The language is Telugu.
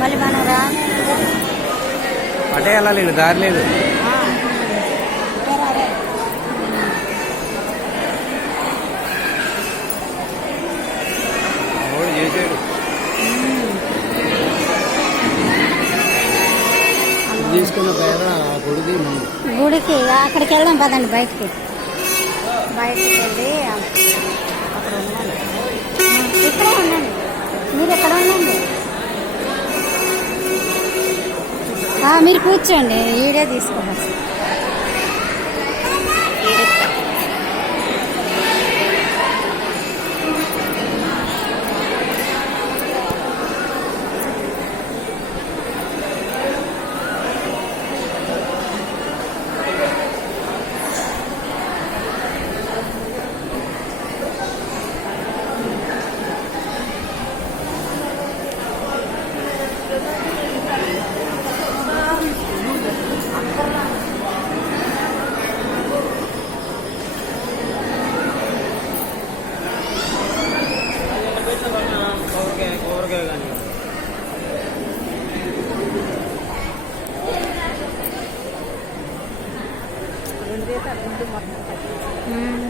మళ్ళీ మనం రాని అటే వెళ్ళాలి, దారి లేదు. చేసాడు తీసుకున్న పేర గుడికి అక్కడికి వెళ్దాం పదండి. బయటికి వెళ్ళి అక్కడ ఉండండి. ఇక్కడే ఉండండి, మీరు ఎక్కడ ఉండండి. మీరు కూర్చోండి, వీడియో తీసుకోండి. కానీ